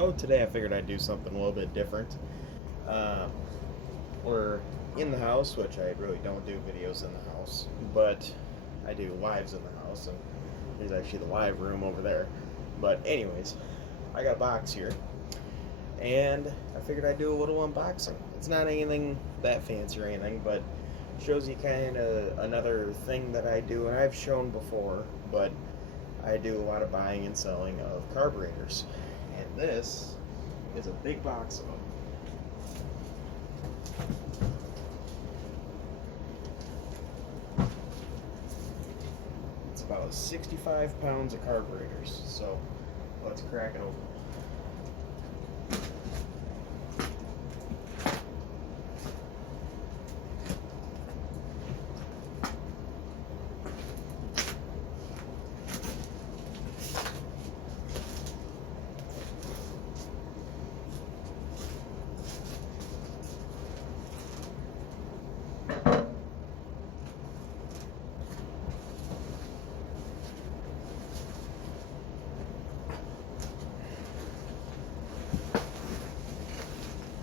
So today I figured I'd do something a little bit different. Um, we're in the house, which I really don't do videos in the house, but I do lives in the house, and there's actually the live room over there. But anyways, I got a box here, and I figured I'd do a little unboxing. It's not anything that fancy or anything, but shows you kind of another thing that I do, and I've shown before, but I do a lot of buying and selling of carburetors. And this is a big box of them. It's about 65 pounds of carburetors, so let's crack it open.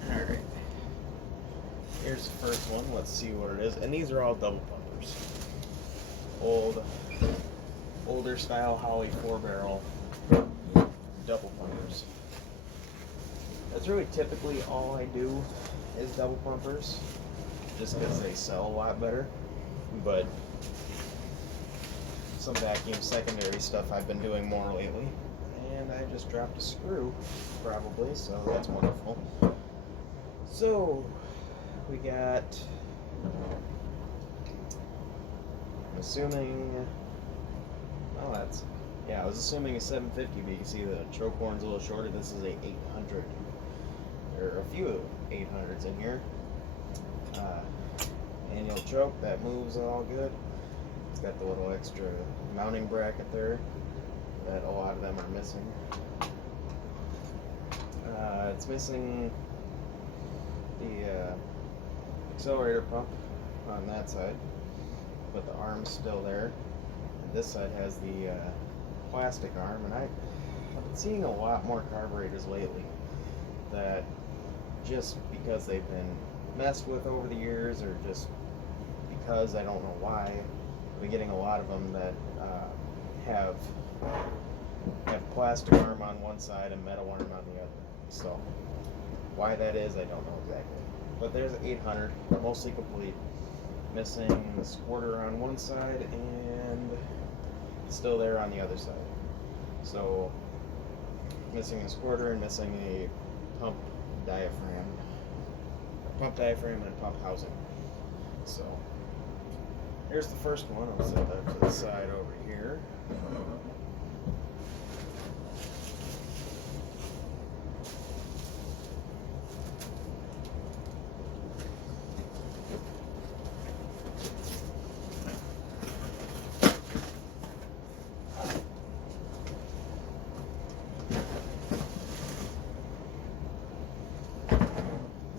Alright, here's the first one. Let's see what it is. And these are all double pumpers. Older style Holley 4-barrel double pumpers. That's really typically all I do is double pumpers, just because they sell a lot better. But some vacuum secondary stuff I've been doing more lately. And I just dropped a screw, probably, so that's wonderful. So, we got, I'm assuming, oh that's, yeah, I was assuming a 750, but you can see the choke horn's a little shorter. This is a 800. There are a few 800s in here. Annual choke, that moves all good. It's got the little extra mounting bracket there that a lot of them are missing. It's missing the accelerator pump on that side, but the arm's still there. And this side has the plastic arm, and I've been seeing a lot more carburetors lately that, just because they've been messed with over the years, or just because I don't know why, I've been getting a lot of them that have plastic arm on one side and metal arm on the other. So why that is, I don't know exactly. But there's an 800, mostly complete, missing the squirter on one side and still there on the other side. So missing a squirter and missing a pump diaphragm and pump housing. So here's the first one. I'll set that to the side over here.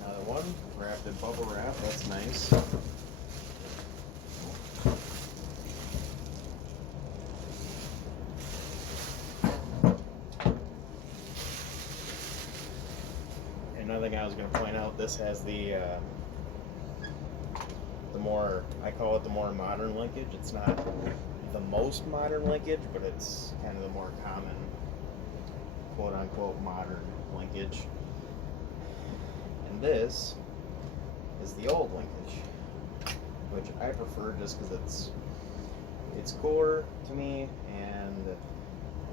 Another one, wrapped in bubble wrap. That's nice. Another thing I was going to point out, this has the more, I call it the more modern linkage. It's not the most modern linkage, but it's kind of the more common, quote unquote, modern linkage. And this is the old linkage, which I prefer just because it's cooler to me, and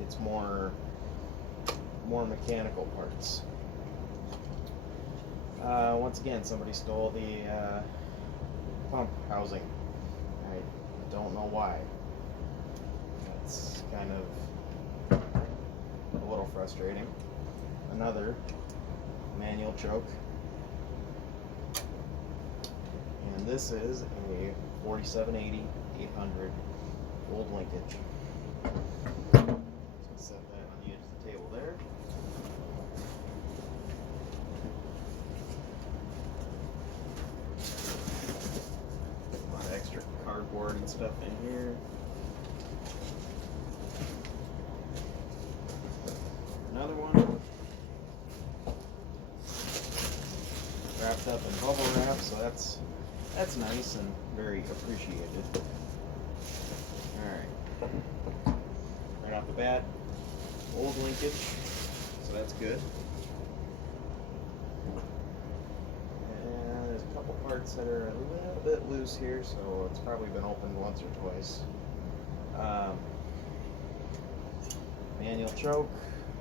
it's more mechanical parts. Once again, somebody stole the pump housing. I don't know why. That's kind of a little frustrating. Another manual choke. And this is a 4780 800 old linkage. So set that on the edge of the table there. Extra cardboard and stuff in here. Another one. wrapped up in bubble wrap, so that's nice and very appreciated. Alright. Right off the bat, old linkage, so that's good. And there's a couple parts that are a little bit loose here, so it's probably been opened once or twice. Manual choke,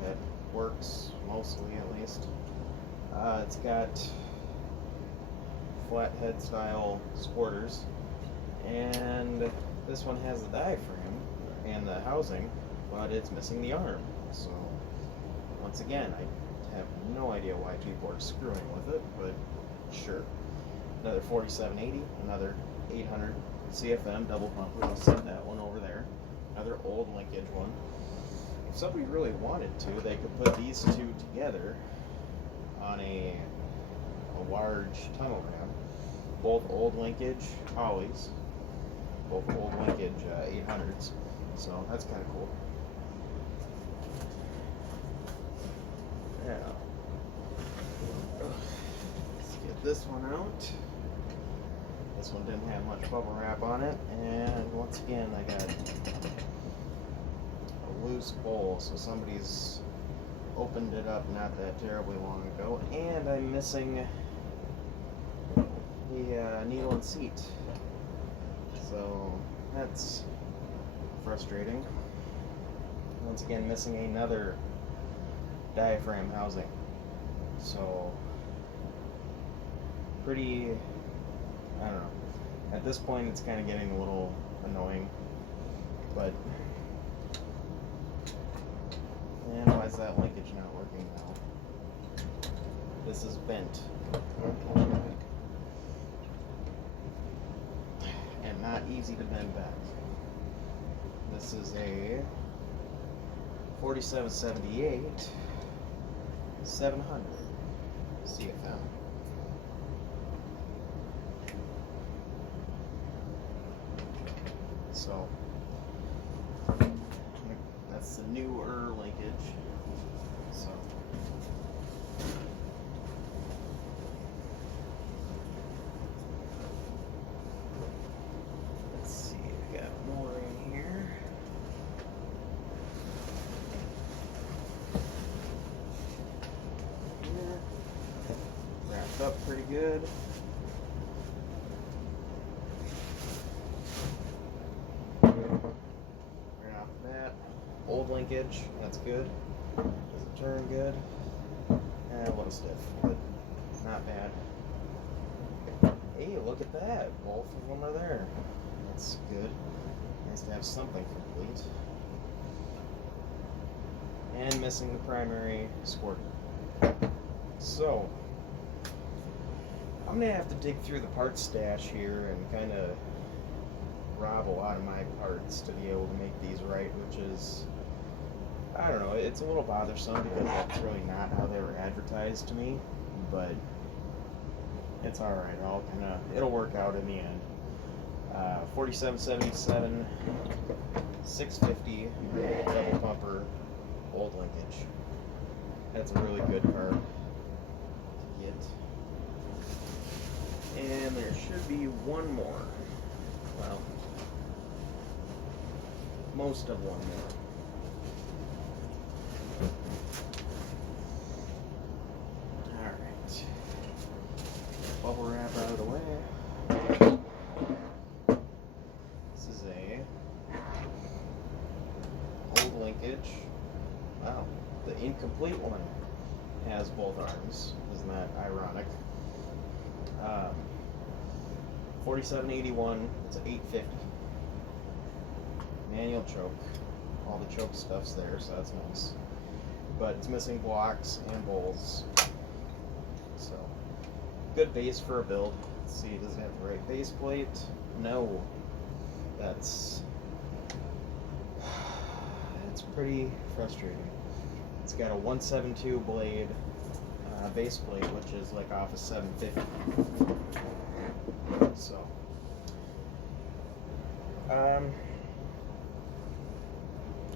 that works mostly at least. It's got flathead style squirters, and this one has the diaphragm and the housing, but it's missing the arm. So once again, I have no idea why people are screwing with it, but sure. Another 4780, another 800 CFM double pumper. I'll set that one over there. Another old linkage one. If somebody really wanted to, they could put these two together on a large tunnel ram. Both old linkage Holleys, both old linkage 800s. So that's kind of cool. Now, let's get this one out. This one didn't have much bubble wrap on it, and once again I got a loose bowl, so somebody's opened it up not that terribly long ago, and I'm missing the needle and seat, so that's frustrating. Once again, missing another diaphragm housing, so pretty, I don't know, at this point it's kind of getting a little annoying, but and why is that linkage not working now? This is bent and not easy to bend back. This is a 4778 700 CFM. So that's the newer linkage. So let's see, I got more in here. Wrapped up pretty good. Old linkage, that's good. Does it turn good? A little stiff, but not bad. Hey, look at that. Both of them are there. That's good. Nice to have something complete. And missing the primary squirter. So, I'm going to have to dig through the parts stash here and kind of rob a lot of my parts to be able to make these right, which is, I don't know, it's a little bothersome because that's really not how they were advertised to me, but it's alright, it'll work out in the end. 4777 650 double bumper old linkage. That's a really good car to get. And there should be one more. Well, most of one more. Alright. Bubble wrap out of the way. This is a old linkage. Wow, the incomplete one has both arms. Isn't that ironic? 4781, it's an 850. Manual choke. All the choke stuff's there, so that's nice. But it's missing blocks and bowls. So, good base for a build. Let's see, does it have the right base plate? No. That's pretty frustrating. It's got a 172 blade base plate, which is like off a 750. So,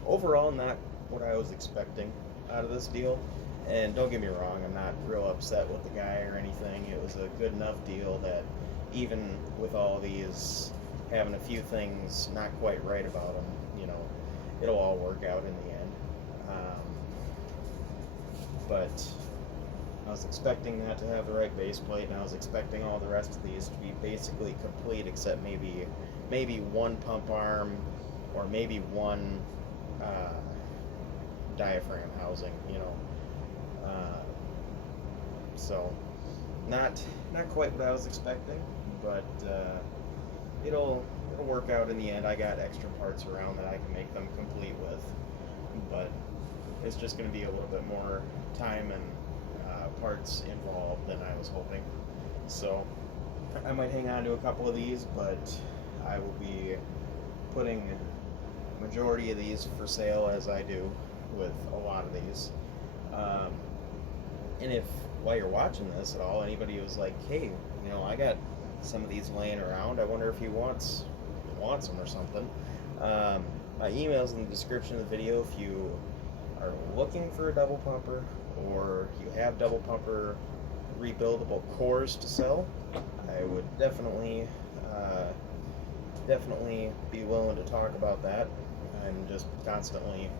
overall, not what I was expecting out of this deal. And don't get me wrong, I'm not real upset with the guy or anything. It was a good enough deal that even with all these having a few things not quite right about them, it'll all work out in the end. But I was expecting that to have the right base plate, and I was expecting all the rest of these to be basically complete, except maybe one pump arm, or maybe one diaphragm housing. So not quite what I was expecting, but it'll work out in the end. I got extra parts around that I can make them complete with, but it's just going to be a little bit more time and parts involved than I was hoping. So I might hang on to a couple of these, but I will be putting majority of these for sale, as I do with a lot of these. And if while you're watching this at all, anybody was like, hey, I got some of these laying around, I wonder if he wants them or something, my email's in the description of the video. If you are looking for a double pumper, or you have double pumper rebuildable cores to sell, I would definitely be willing to talk about that. I'm just constantly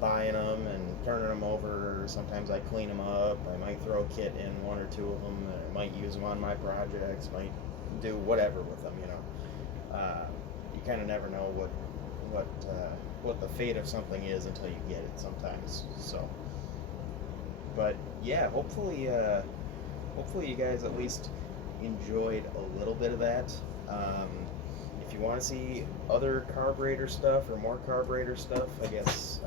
buying them and turning them over. Sometimes I clean them up. I might throw a kit in one or two of them, and I might use them on my projects, might do whatever with them. You kind of never know what the fate of something is until you get it sometimes. So, but yeah, hopefully you guys at least enjoyed a little bit of that. If you want to see other carburetor stuff or more carburetor stuff, I guess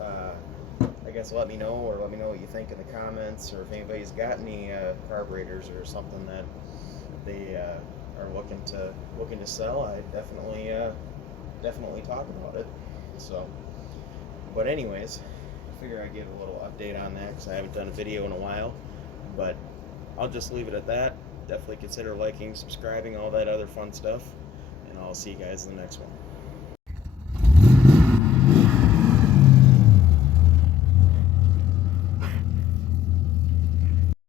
let me know, or let me know what you think in the comments, or if anybody's got any carburetors or something that they are looking to sell. I definitely talk about it. So, but anyways, I figure I'd give a little update on that because I haven't done a video in a while. But I'll just leave it at that. Definitely consider liking, subscribing, all that other fun stuff, and I'll see you guys in the next one.